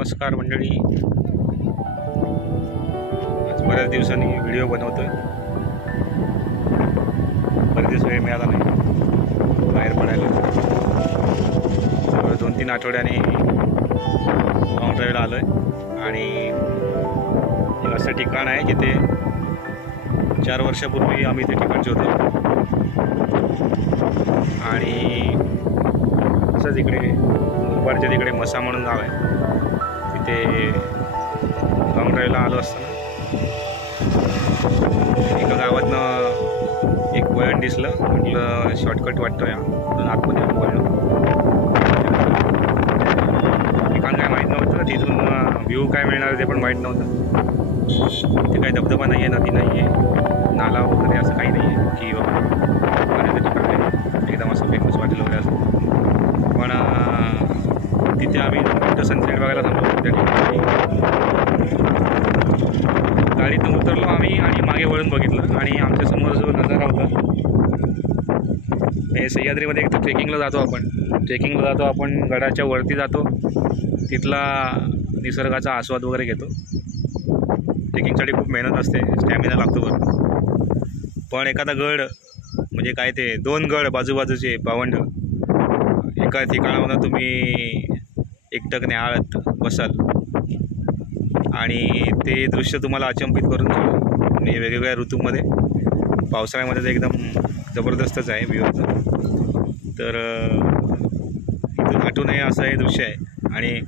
नमस्कार मंडळी, आज बऱ्याच दिवसांनी व्हिडिओ बनवतोय. बरेच दिवस वेळ मिळाला नाही बाहेर पडायला. 2-3 आठवड्याने लॉंग ड्राईव्हला आलो आहे आणि एक असं ठिकाण आहे जिथे 4 वर्षापूर्वी आम्ही ते ठिकाणचे होतो आणि असंच इकडे मुरबाडच्या तिकडे मसा म्हणून गाव आहे, तिथे लॉंग ड्राईव्हला आलो असताना एका गावातनं एक वळण दिसलं. म्हटलं शॉर्टकट वाटतो या म्हणून आतमध्ये वळलो. ठिकाण काय माहीत नव्हतं, तिथून व्ह्यू काय मिळणार ते पण माहीत नव्हतं. ते काही धबधबा नाही आहे, नदी नाही आहे, नाला वगैरे असं काही नाही आहे की पाण्याचं ठिकाण आहे एकदम असं फेमस वाटेल वगैरे असं. पण तिथे आम्ही मोठं सनसेट बघायला थांबलो. त्या ठिकाणी गाडीतून उतरलो आम्ही आणि मागे वळून बघितलं आणि आमच्यासमोर जो नजारा होता, सह्याद्रीमध्ये एक तर ट्रेकिंगला जातो आपण गडाच्या वरती जातो, तिथला निसर्गाचा आस्वाद वगैरे घेतो. ट्रेकिंगसाठी खूप मेहनत असते, स्टॅमिना लागतो बरं. पण एखादा गड म्हणजे काय ते 2 गड बाजूबाजूचे पावंड एका ठिकाणावर तुम्ही एकटक न्याहाळत बसाल आणि ते दृश्य तुम्हाला अचंबित करून जाईल. आणि वेगवेगळ्या ऋतूमध्ये, पावसाळ्यामध्ये तर एकदम जबरदस्तच आहे व्ह्यू. तर इथून हटू नये असं हे दृश्य आहे आणि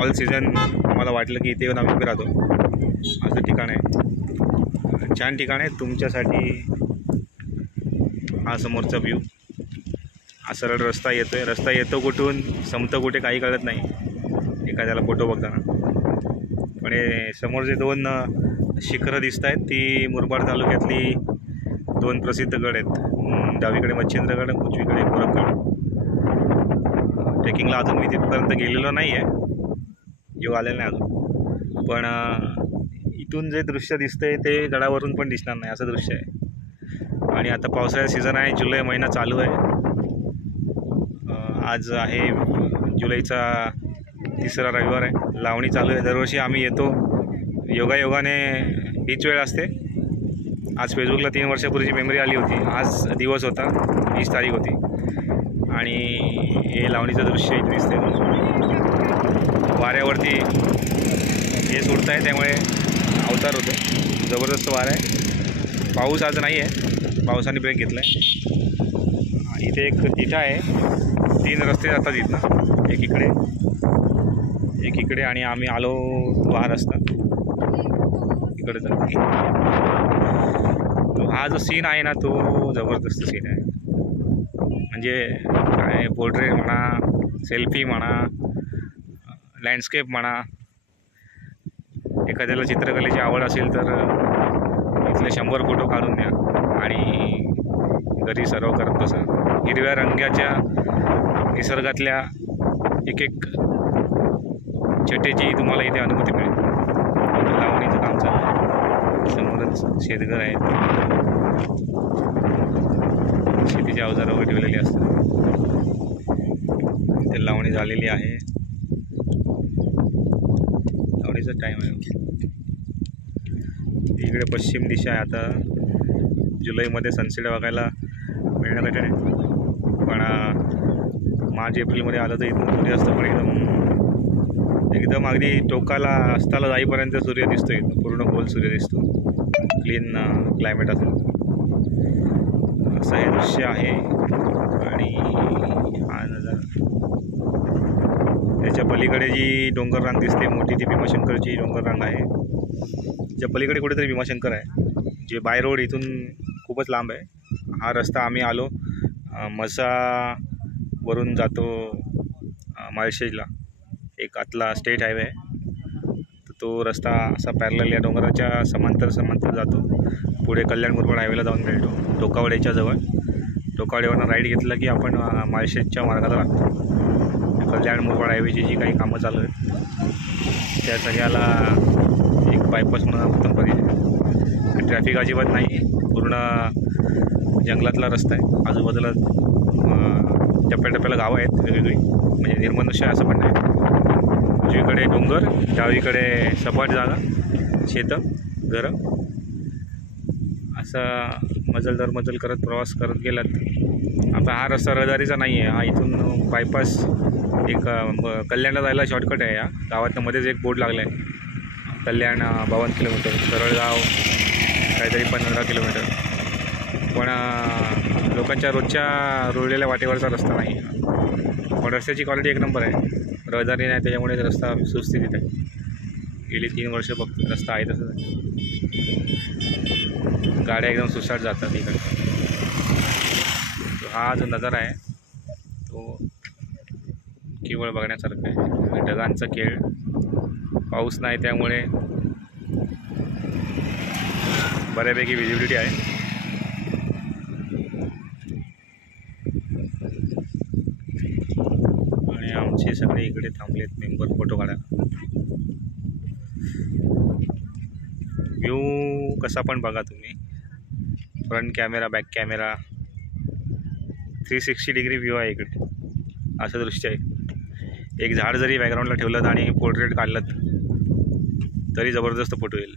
ऑल सीझन मला वाटलं की इथे येऊन आम्ही उभे राहतो. असं ठिकाण आहे, छान ठिकाण आहे तुमच्यासाठी. हा समोरचा व्ह्यू, हा सरळ रस्ता येतो कुठून संपतो कुठे काही कळत नाही एखाद्याला फोटो बघताना. पण हे समोर जे 2 शिखरं दिसत आहेत ती मुरबाड तालुक्यातली 2 प्रसिद्ध गड आहेत. डावीकडे मच्छिंद्रगड, उजवीकडे गोरखगड. ट्रेकिंगला अजून मी तिथपर्यंत गेलेलो नाही आहे, येऊ आलेलं नाही अजून. पण इथून जे दृश्य दिसतंय ते गडावरून पण दिसणार नाही असं दृश्य आहे. आणि आता पावसाळ्याचा सीझन आहे, जुलै महिना चालू आहे. आज आहे जुलैचा 3रा रविवार आहे, लावणी चालू आहे. दरवर्षी आम्ही येतो, योगायोगाने हीच वेळ असते. आज फेसबुकला 3 वर्षापूर्वीची मेमरी आली होती. आज दिवस होता, 20 तारीख होती आणि हे लावणीचं दृश्य इथे दिसते. वाऱ्यावरती हे सोडत आहे त्यामुळे अवतार होतो, जबरदस्त वारा आहे. पाऊस आज नाही आहे, पावसाने ब्रेक घेतला आहे. इथे एक तिठा आहे, 3 रस्ते जातात इथनं, एक इकडे आणि आम्ही आलो हा रस्ता इकडे जातो. तो हा जो सीन आहे ना तो जबरदस्त सीन आहे. म्हणजे काय पोर्ट्रेट म्हणा, सेल्फी म्हणा, लँडस्केप म्हणा. एखाद्याला चित्रकलेची आवड असेल तर इथले 100 फोटो काढून द्या आणि घरी सर्व करत बसा. हिरव्या रंगाच्या निसर्गातल्या एक छटेची तुम्हाला इथे अनुभूती मिळेल. लावणीचं काम चालू आहे, समोरच शेतघर आहेत, शेतीची अवजारं वगैरे ठेवलेली असतात. इथे लावणी झालेली आहे, लावणीचा टाईम आहे. इकडे पश्चिम दिशा आहे. आता जुलैमध्ये सनसेट बघायला मिळणार आहे, पण मार्च एप्रिलमध्ये आलं तर इथून सूर्य असतं. पण एकदम अगदी टोकाला अस्ताला जाईपर्यंत सूर्य दिसतो, इथं पूर्ण गोल सूर्य दिसतो. क्लीन क्लायमेट असेल असं हे दृश्य आहे. आणि हा नजारा, त्याच्या पलीकडे जी डोंगर रांग दिसते मोठी, ती भीमाशंकरची डोंगर रांग आहे. त्याच्या पलीकडे कुठेतरी भीमाशंकर आहे, जे बाय रोड इथून खूपच लांब आहे. हा रस्ता आम्ही आलो मसावरून जातो माळशेजला, एक आतला स्टेट हायवे आहे. तर तो रस्ता असा पॅरलल या डोंगराच्या समांतर जातो. पुढे कल्याण मुरबाड हायवेला जाऊन मिळतो टोकावड्याच्या जवळ. टोकावड्यावरनं राईट घेतलं की आपण माळशेजच्या मार्गाला लागतो. कल्याण मुरबाड हायवेची जी काही कामं चालू आहेत त्या सगळ्याला एक बायपास म्हणून उत्तम पर्याय. ट्रॅफिक अजिबात नाही, पूर्ण जंगलातला रस्ता आहे. आजूबाजूला टप्प्याटप्प्याला गावं आहेत वेगवेगळी, म्हणजे निर्मनुष्य असं पण नाही. उजवीकडे डोंगर, डावीकडे सपाट जागा, शेतं, घरं. असा मजल करत प्रवास करत गेलात. आता हा रस्ता रहदारीचा नाही आहे. हा इथून बायपास एक कल्याणला जायला शॉर्टकट आहे. या गावातनं मध्येच एक बोर्ड लागला आहे, कल्याण 52 किलोमीटर, सरळगाव काहीतरी 15 किलोमीटर. पण लोकांच्या रोजच्या रुळलेल्या वाटेवरचा रस्ता नाही आहे. पण रस्त्याची क्वालिटी एक नंबर आहे. रहदारी नाही त्याच्यामुळे रस्ता सुस्थितीत आहे. गेली 3 वर्ष फक्त रस्ता आहे तसंच आहे. गाड्या एकदम सुसाट जातात इकडे. हा जो नजारा आहे तो केवळ बघण्यासारखं आहे. ढगांचा खेळ, पाऊस नाही त्यामुळे बऱ्यापैकी विजिबिलिटी आहे. आणि आमचे सगळे इकडे थांबलेत मेंबर फोटो काढायला. व्ह्यू कसा पण बघा तुम्ही, front camera, back camera, 360 degree view आहे इकडे. असं दृश्य आहे. एक झाड जरी बॅकग्राऊंडला ठेवलं आणि पोर्ट्रेट काढलं तरी जबरदस्त फोटो येईल.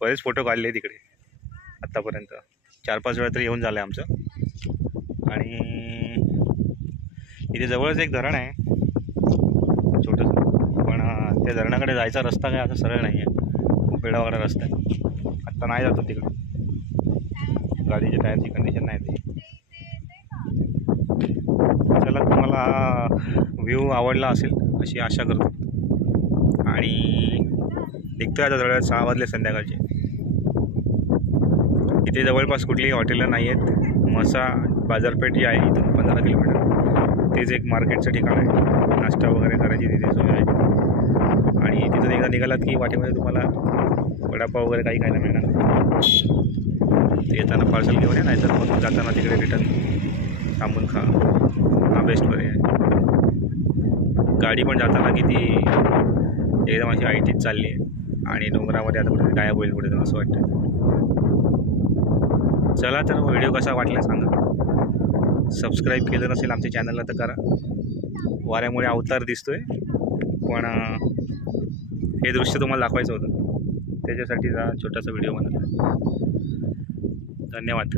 बरेच फोटो काढले तिकडे आत्तापर्यंत, 4-5 वेळा तरी येऊन झालं आहे आमचं. आणि इथे जवळच एक धरण आहे छोटंसं, पण त्या धरणाकडे जायचा रस्ता काय असा सरळ नाही आहे. खूप वेडावाडा रस्ता आहे. आत्ता नाही जातो तिकडे, गाडीच्या टायरची कंडिशन नाही ती. चला, तुम्हाला हा व्ह्यू आवडला असेल अशी आशा करतो. आणि निघतोय आता जवळ 6 वाजले संध्याकाळचे. इथे जवळपास कुठलीही हॉटेलं नाही आहेत. मसा बाजारपेठ जी आहे इथून 15 किलोमीटर, तेच एक मार्केटचं ठिकाण आहे. नाश्ता वगैरे करायची तिथे सोय आहे. आणि तिथून एकदा निघालात की वाटेमध्ये तुम्हाला वडापाव वगैरे काही खायला मिळणार. ते येताना पार्सल घेऊन या, नाहीतर मग जाताना तिकडे रिटर्न थांबून खा. हा बेस्ट पर्याय आहे. गाडी पण जाताना किती एकदम अशी आयटीत चालली आहे आणि डोंगरामध्ये आता कुठे गायब होईल पुढे असं वाटतं. चला तर व्हिडिओ कसा वाटला सांगा. सबस्क्राईब केलं नसेल आमच्या चॅनलला तर करा. वाऱ्यामुळे अवतार दिसतोय, पण हे दृश्य तुम्हाला दाखवायचं होतं, त्याच्यासाठीचा छोटासा व्हिडिओ बनवला. धन्यवाद.